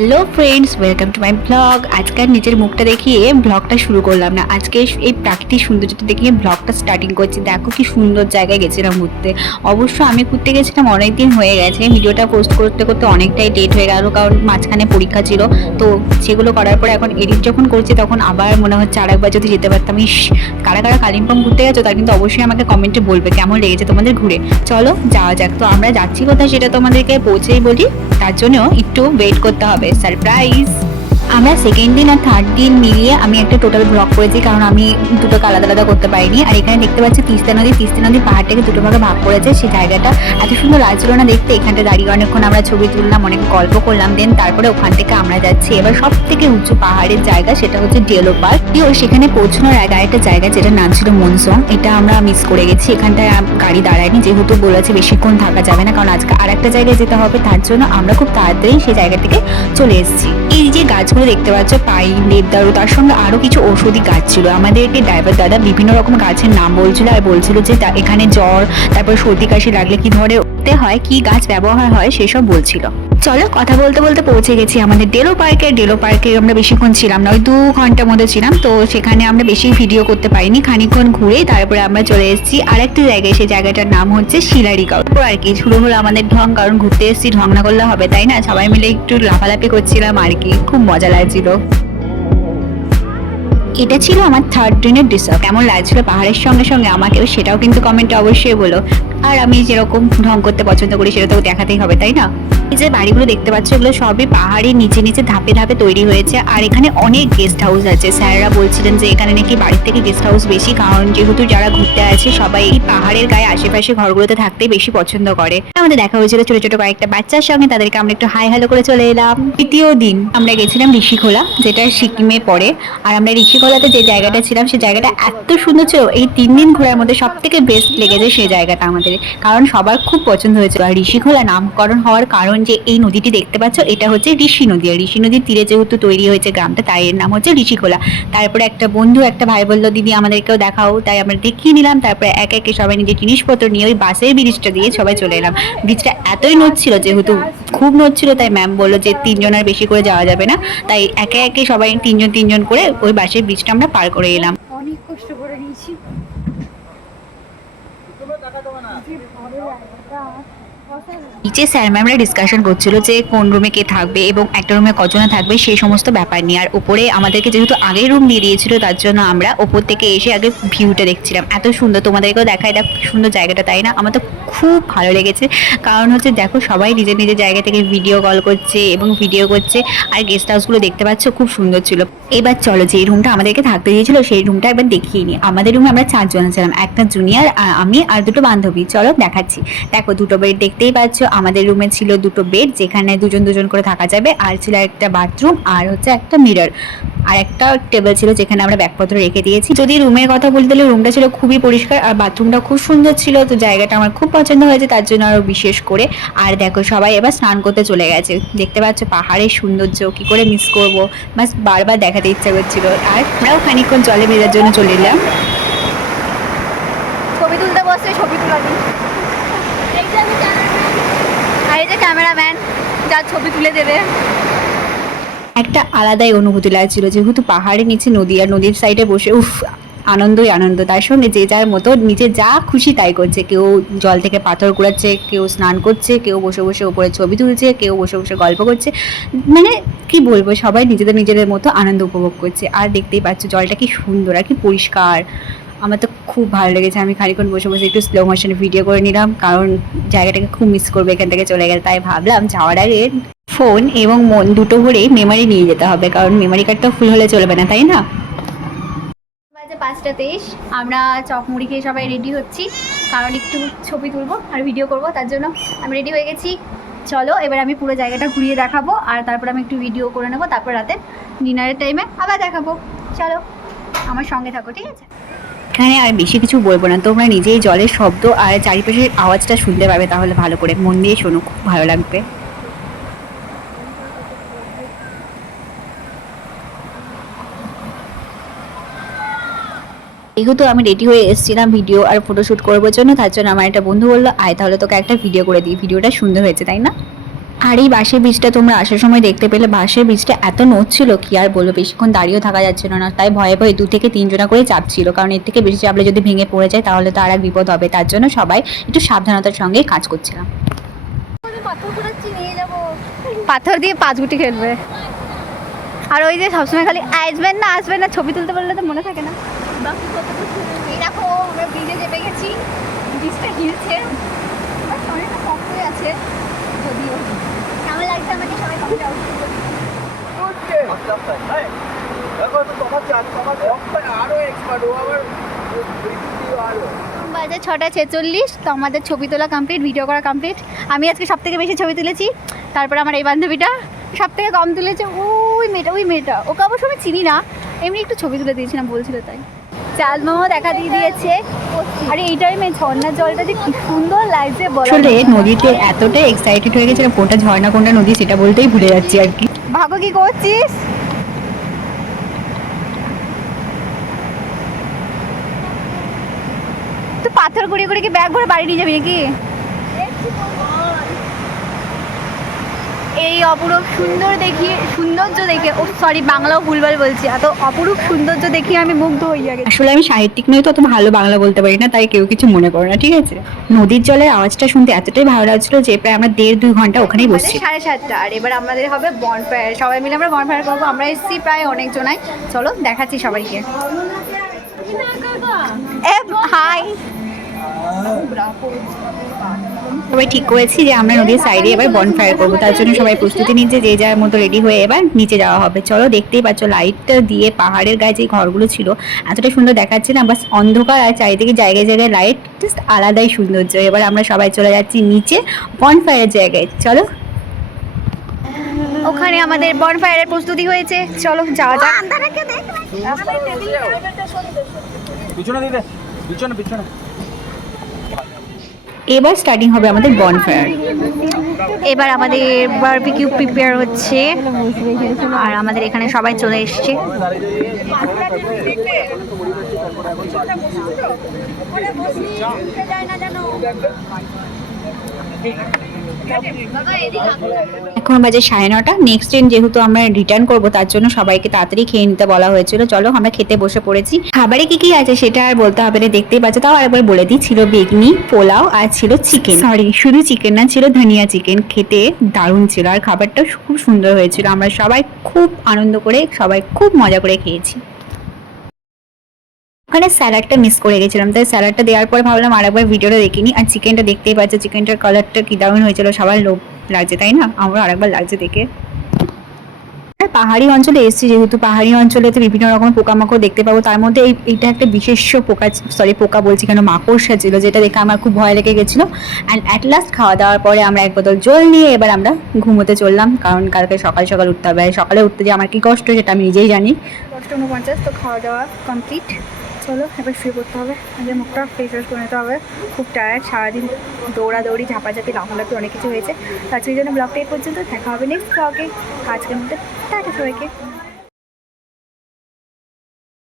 Hello friends, welcome to my blog. আজকাল নিজের মুখটা দেখিয়ে ব্লগটা শুরু করলাম না, আজকে এই প্রাকৃতিক সৌন্দর্যটা দেখিয়ে ব্লগটা স্টার্টিং করছি। দেখো কি সুন্দর জায়গায় গেছিলাম ঘুরতে। অবশ্য আমি ঘুরতে গেছিলাম অনেকদিন হয়ে গেছে, ভিডিওটা পোস্ট করতে করতে অনেকটাই লেট হয়ে গেল, কারণ মাঝখানে পরীক্ষা ছিল। তো সেগুলো করার পরে এখন এডিট যখন করছি তখন আবার মনে হচ্ছে আরেকবার যদি যেতে পারতাম। ইস, কারা কারা কালিম্পং ঘুরতে গেছো তার কিন্তু অবশ্যই আমাকে কমেন্টে বলবে কেমন লেগেছে তোমাদের ঘুরে। চলো যাওয়া যাক। তো আমরা যাচ্ছি কোথায় সেটা তোমাদেরকে পৌঁছেই বলি, তার জন্য একটু ওয়েট করতে হবে। সারপ্রাইজ। আমরা সেকেন্ড দিন আর থার্ড দিন মিলিয়ে আমি একটা টোটাল ব্লগ করেছি, কারণ আমি দুটোকে আলাদা আলাদা করতে পারিনি। আর এখানে দেখতে পাচ্ছি তিস্তা নদী পাহাড়টাকে দুটো ভাগে ভাগ করেছে। সেই জায়গাটা এত সুন্দর লাগছিল না দেখতে। এখানটা দাঁড়িয়ে অনেকক্ষণ আমরা ছবি তুললাম, অনেক গল্প করলাম। দেন তারপরে ওখান থেকে আমরা যাচ্ছি এবার সব থেকে উঁচু পাহাড়ের জায়গা, সেটা হচ্ছে ডেলো পার্ক। ও সেখানে পৌঁছানোর আগে আরেকটা জায়গা যেটা নাম ছিল মনসং, এটা আমরা মিস করে গেছি। এখানটায় গাড়ি দাঁড়ায়নি, যেহেতু বলেছে বেশিক্ষণ থাকা যাবে না, কারণ আজকে আর একটা জায়গায় যেতে হবে। তার জন্য আমরা খুব তাড়াতাড়ি সেই জায়গা থেকে চলে এসেছি। এই যে গাছগুলো দেখতে পাচ্ছ, পাইন, দেবদারু, তার সঙ্গে আরো কিছু ঔষধি গাছ ছিল। আমাদেরকে ড্রাইভার দাদা বিভিন্ন রকম গাছের নাম বলছিল আর বলছিল যে এখানে জ্বর, তারপর সর্দি কাশি লাগলে কি ধরনের হয়, কি গাছ ব্যবহার হয় সেসব বলছিল। চলো কথা বলতে বলতে পৌঁছে গেছি আমাদের ডেলো পার্কে আমরা বেশিক্ষণ ছিলাম না, ওই 2 ঘন্টার মধ্যে ছিলাম। তো সেখানে আমরা বেশি ভিডিও করতে পারিনি, খানিকক্ষণ ঘুরে তারপরে আমরা চলে এসেছি আরেকটা জায়গায়। সেই জায়গাটার নাম হচ্ছে শিলারিগাঁও। আর কি শুরু হলো আমাদের ঢং, কারণ ঘুরতে এসেছি, ঢং না করলে হবে তাই না। সবাই মিলে একটু লাফালাফি করছিলাম আর কি, খুব মজা লাগছিল। এটা ছিল আমার থার্ড দিনের ডিসার্ভ। কেমন লাগছিল পাহাড়ের সঙ্গে সঙ্গে আমাকেও সেটাও কিন্তু কমেন্টে অবশ্যই বলো। আর আমি যেরকম ঢং করতে পছন্দ করি সেটা তো দেখাতেই হবে তাই না। এই যে বাড়িগুলো দেখতে পাচ্ছ, এগুলো সবই পাহাড়ের নিচে নিচে ধাপে ধাপে তৈরি হয়েছে। আর এখানে অনেক গেস্ট হাউস আছে। স্যাররা বলছিলেন যে এখানে নাকি বাড়ির থেকে গেস্ট হাউস বেশি, কারণ যেহেতু যারা ঘুরতে আছে সবাই এই পাহাড়ের গায়ে আশেপাশে ঘরগুলোতে থাকতেই বেশি পছন্দ করে। আমাদের দেখা হয়েছিল ছোট ছোট কয়েকটা বাচ্চার সঙ্গে, তাদেরকে আমরা একটু হাই হ্যালো করে চলে এলাম। তৃতীয় দিন আমরা গেছিলাম ঋষিখোলা, যেটা সিকিমে পড়ে। আর আমরা ঋষিখোলাতে যে জায়গাটা ছিলাম সেই জায়গাটা এত সুন্দর ছিল। এই 3 দিন ঘোরার মধ্যে সব থেকে বেস্ট লেগেছে সেই জায়গাটা আমাদের, কারণ সবার খুব পছন্দ হয়েছিল। আর ঋষিখোলা নামকরণ হওয়ার কারণ যে এই নদীটি দেখতে পাচ্ছ, এটা হচ্ছে ঋষি নদী। আর ঋষি নদীর তীরে যেহেতু তৈরি হয়েছে গ্রামটা, তাই এর নাম হচ্ছে ঋষিখোলা। তারপরে একটা বন্ধু, একটা ভাই বললো দিদি আমাদেরকেও দেখাও, তাই আমরা দেখিয়ে নিলাম। তারপরে একে একে সবাই নিজের জিনিসপত্র নিয়ে ওই বাসের ব্রিজটা দিয়ে সবাই চলে এলাম। ব্রিজটা এতই নড়ছিল, যেহেতু খুব নড়ছিল, তাই ম্যাম বললো যে 3 জনের বেশি করে যাওয়া যাবে না, তাই একে একে সবাই 3 জন করে ওই বাসের ব্রিজটা আমরা পার করে এলাম। অনেক কষ্ট করে নিয়েছি। নিচে স্যার ম্যামরা ডিসকাশন করছিল যে কোন রুমে কে থাকবে এবং একটা রুমে কজনে থাকবে সেই সমস্ত ব্যাপার নিয়ে। আর উপরে আমাদেরকে যেহেতু আগেই রুম দিয়ে দিয়েছিল, তার জন্য আমরা ওপর থেকে এসে আগে ভিউটা দেখছিলাম। এত সুন্দর, তোমাদেরকেও দেখায়, দেখ সুন্দর জায়গাটা তাই না। আমার তো খুব ভালো লেগেছে, কারণ হচ্ছে দেখো সবাই নিজের নিজের জায়গা থেকে ভিডিও কল করছে এবং ভিডিও করছে। আর গেস্ট হাউসগুলো দেখতে পাচ্ছ খুব সুন্দর ছিল। এবার চলো যে রুমটা আমাদেরকে থাকতে দিয়েছিল সেই রুমটা একবার দেখিয়ে নিই। আমাদের রুমে আমরা 4 জন ছিলাম, একটা জুনিয়র, আমি আর 2টো বান্ধবী। চলো দেখাচ্ছি। দেখো 2টো বেড দেখতেই পাচ্ছ। আমাদের রুমে ছিল 2টো বেড, যেখানে 2 জন করে থাকা যাবে। আর ছিল একটা বাথরুম, আর হচ্ছে একটা মিরর, আর একটা টেবিল ছিল যেখানে আমরা ব্যাগপত্র রেখে দিয়েছি। যদি রুমের কথা বলতে গেলে রুমটা ছিল খুবই পরিষ্কার আর বাথরুমটা খুব সুন্দর ছিল। তো জায়গাটা আমার খুব পছন্দ হয়েছে, তার জন্য আরো বিশেষ করে। আর দেখো সবাই এবার স্নান করতে চলে গেছে। দেখতে পাচ্ছ পাহাড়ের সৌন্দর্য কি করে মিস করবো, বাস বারবার দেখাতে ইচ্ছা করছিল। আর আমরাও খানিকক্ষণ জলে ভেজার জন্য চলে এলাম। ছবি তুলতে বসে ছবি তোলা দিই। আর এই যে ক্যামেরাম্যান যার ছবি তুলে দেবে। একটা আলাদাই অনুভূতি লাগছিল, যেহেতু পাহাড়ের নিচে নদী আর নদীর সাইডে বসে উফ, আনন্দই আনন্দ। তার সঙ্গে যে যার মতো নিজে যা খুশি তাই করছে। কেউ জল থেকে পাথর কুড়াচ্ছে, কেউ স্নান করছে, কেউ বসে বসে ওপরে ছবি তুলছে, কেউ বসে বসে গল্প করছে। মানে কি বলবো, সবাই নিজেদের মতো আনন্দ উপভোগ করছে। আর দেখতেই পাচ্ছ জলটা কি সুন্দর আর কি পরিষ্কার। আমার তো খুব ভালো লেগেছে। আমি খানিকক্ষণ বসে বসে একটু স্লো মোশনে ভিডিও করে নিলাম, কারণ জায়গাটাকে খুব মিস করবো এখান থেকে চলে গেলে। তাই ভাবলাম যাওয়ার আগে ফোন এবং মন দুটো ভরেই মেমারি নিয়ে যেতে হবে, কারণ মেমারি কার্ডটা ফুল হলে চলবে না তাই না। বাজে 5টা 23, আমরা চকমুড়ি খেয়ে সবাই রেডি হচ্ছি, কারণ একটু ছবি তুলবো আর ভিডিও করব, তার জন্য আমি রেডি হয়ে গেছি। চলো এবার আমি পুরো জায়গাটা ঘুরিয়ে দেখাবো, আর তারপর আমি একটু ভিডিও করে নেবো, তারপর রাতে ডিনারের টাইমে আবার দেখাবো। চলো আমার সঙ্গে থাকো, ঠিক আছে। এখানে আর বেশি কিছু বলবো না, তোমরা নিজেই জলের শব্দ আর চারিপাশের আওয়াজটা শুনতে পাবে, তাহলে ভালো করে মন দিয়ে শোনো, খুব ভালো লাগবে। যেহেতু আমি রেডি হয়ে এসেছিলাম ভিডিও আর ফটোশ্যুট করবার জন্য, তার জন্য আমার একটা বন্ধু বললো আয় তাহলে তোকে একটা ভিডিও করে দিই, ভিডিওটা সুন্দর হয়েছে তাই না। আর এই বাঁশের বীজটা তোমরা আসার সময় দেখতে পেলে বাঁশের বীজটা এত নড়ছিল কি আর বলবো, বেশিক্ষণ দাঁড়িয়েও থাকা যাচ্ছিল না, তাই ভয়ে ভয়ে 2 থেকে 3 জনা করে চাপছিল, কারণ এর থেকে বেশি চাপলে যদি ভেঙে পড়ে যায় তাহলে তো আর এক বিপদ হবে, তার জন্য সবাই একটু সাবধানতার সঙ্গে কাজ করছিলাম। পাথর দিয়ে পাঁচ গুটি খেলবে, আর ওই যে সবসময় খালি আসবেন না ছবি তুলতে পারলে তো মনে থাকে না। এই দেখো আমরা ব্রিজে চেপে গেছি, ব্রিজটা হিলছে, অনেকটা শক্তই আছে যদিও। কেমন লাগছে আমাকে সবাই কমেন্ট আউট করবে। বাজে 6:46, তো আমাদের ছবি তোলা কমপ্লিট, ভিডিও করা কমপ্লিট। আমি আজকে সব থেকে বেশি ছবি তুলেছি, তারপরে আমার এই বান্ধবীটা সব থেকে কম তুলেছে। ওই মেয়েটা ওকে অবশ্য আমি চিনি না, এমনি একটু ছবি তুলে দিয়েছিলাম বলছিল তাই। চাল মোমো দেখা দিয়ে দিয়েছে। আরে এই টাইমে ঝর্ণার জলটা যে কি সুন্দর লাগছে বলো। আসলে নদীতে এতটাই এক্সাইটেড হয়ে গেছিলাম, কোনটা ঝর্ণা কোনটা নদী সেটা বলতেই ভুলে যাচ্ছি আর কি। ভাগো কি করছিস? তুই পাথর গুড়িয়ে গুড়িয়ে কি ব্যাগ ভরে বাড়ি নিয়ে যাবি নাকি? এই অপরূপ সৌন্দর্য দেখে, ও সরি বাংলাও ভুলভাল বলছি, এত অপরূপ সৌন্দর্য দেখে আমি মুগ্ধ হইয়া গেছি। আসলে আমি সাহিত্যিক নই তো, অত ভালো বাংলা বলতে পারি না, তাই কেউ কিছু মনে করো না, ঠিক আছে। নদীর জলের আওয়াজটা শুনতে এতটাই ভালো লাগছিল যে প্রায় আমরা 1.5-2 ঘন্টা ওখানেই বসছি। 7:30, আর এবার আমাদের হবে বনফায়ার, সবাই মিলে আমরা বনফায়ার করবো। আমরা এসেছি প্রায় অনেক জনাই, চলো দেখাচ্ছি সবাইকে। হাই, সবাই ঠিক করেছি যে আমরা নদীর সাইডে এবার বনফায়ার করবো, তার জন্য সবাই প্রস্তুতি নিচ্ছে, যে যার মতো রেডি হয়ে এবার নিচে যাওয়া হবে। চলো, দেখতেই পাচ্ছ লাইটটা দিয়ে পাহাড়ের গায়ে যে ঘরগুলো ছিল এতটা সুন্দর দেখাচ্ছে না, বাস অন্ধকার আর চারিদিকে জায়গায় জায়গায় লাইট, জাস্ট আলাদাই সৌন্দর্য। এবার আমরা সবাই চলে যাচ্ছি নিচে বনফায়ারের জায়গায়, চলো। ওখানে আমাদের বনফায়ারের প্রস্তুতি হয়েছে, চলো যাওয়া যাক। এবার স্টার্টিং হবে আমাদের বনফায়ার। এবার আমাদের বারবিকিউ প্রিপেয়ার হচ্ছে, আর আমাদের এখানে সবাই চলে এসছে। এখন বাজে 9:30। নেক্সট ট্রেন যেহেতু আমরা রিটার্ন করবো, তার জন্য সবাইকে তাড়াতাড়ি খেয়ে নিতে বলা হয়েছিল। চলো আমরা খেতে বসে পড়েছি। খাবারে কি কি আছে সেটা আর বলতে হবে না, দেখতেই পাচ্ছ। তাও আরেকবার বলে দিই, ছিল বেগনি, পোলাও আর ছিল চিকেন, সরি শুধু চিকেন না, ছিল ধনিয়া চিকেন। খেতে দারুণ ছিল আর খাবারটাও খুব সুন্দর হয়েছিল। আমরা সবাই খুব আনন্দ করে, সবাই খুব মজা করে খেয়েছি। ওখানে স্যালাডটা মিস করে গেছিলাম, তাই স্যালাডটা দেওয়ার পর ভাবলাম আরেকবার ভিডিওটা দেখিনি। আর চিকেনটা দেখতেই পাচ্ছ, চিকেনটার কালারটা কি দারুণ হয়েছিল, সবার লোভ লাগছে তাই না, আমরা আরেকবার লাগছে দেখে। পাহাড়ি অঞ্চলে এসেছি যেহেতু, পাহাড়ি অঞ্চলেতে বিভিন্ন রকম পোকামাকড় দেখতে পাবো, তার মধ্যে এইটা একটা বিশেষ পোকা বলছি কেন, মাকড়সা ছিল, যেটা দেখে আমার খুব ভয় লেগে গেছিলো। অ্যান্ড অ্যাট লাস্ট খাওয়া দাওয়ার পরে আমরা এক বোতল জল নিয়ে এবার আমরা ঘুমোতে চললাম, কারণ কালকে সকাল সকাল উঠতে হবে। সকালে উঠতে যে আমার কি কষ্ট সেটা আমি নিজেই জানি। 10:49, তো খাওয়া দাওয়া কমপ্লিট, চলো এবার শুয়ে পড়তে হবে। আমাদের মুখটা ফেস ওয়াশ করে নিতে হবে, খুব টায়ার্ড, সারাদিন দৌড়াদৌড়ি ঝাপাঝাপি লাফালাফি অনেক কিছু হয়েছে। তার জন্য ব্লগটা এই পর্যন্ত, দেখা হবে নেক্সট ব্লগে। আজকের মধ্যে টাটা সবাইকে।